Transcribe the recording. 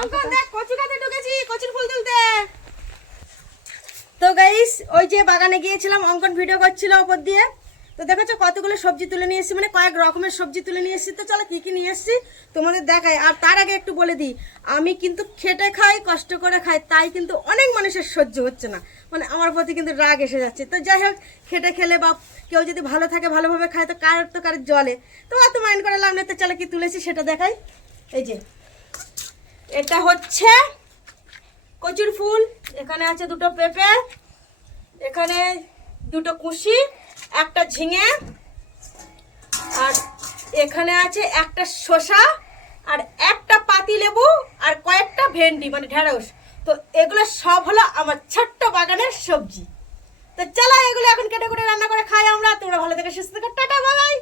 অঙ্কন দেখ কচু গাছে ঢুকেছি কচুর ফুল তুলতে। তো গাইস ওই যে বাগানে গিয়েছিলাম, অঙ্কন ভিডিও করছিল ওপর দিয়ে। তো দেখেছো কতগুলো সবজি তুলে নিয়ে এসেছি, মানে কয়েক রকমের সবজি তুলে নিয়ে এসেছি। তো চলো কি কি নিয়ে এসেছি তোমাদের দেখাই। আর তার আগে একটু বলে দিই, আমি কিন্তু খেটে খাই, কষ্ট করে খাই, তাই কিন্তু অনেক মানুষের সহ্য হচ্ছে না, মানে আমার প্রতি কিন্তু রাগ এসে যাচ্ছে। তো যাই হোক, খেটে খেলে বা কেউ যদি ভালো থাকে ভালোভাবে খায় তো কার জলে, তো অত মাইন্ড করে লাভ নেই। তো চলো কি তুলেছি সেটা দেখাই। এই যে এটা হচ্ছে কচুর ফুল, এখানে আছে দুটো পেঁপে, এখানে দুটো কুশি, একটা ঝিঙে, আর এখানে আছে একটা শসা, আর একটা পাতি লেবু, আর কয়েকটা ভেন্ডি মানে ঢেঁড়স। তো এগুলো সব হলো আমার ছোট্ট বাগানের সবজি। তো চলো এগুলো এখন কেটে কুটে রান্না করে খাই আমরা। তোমরা ভালো থেকে সুস্থ থেকে টাটা বাই।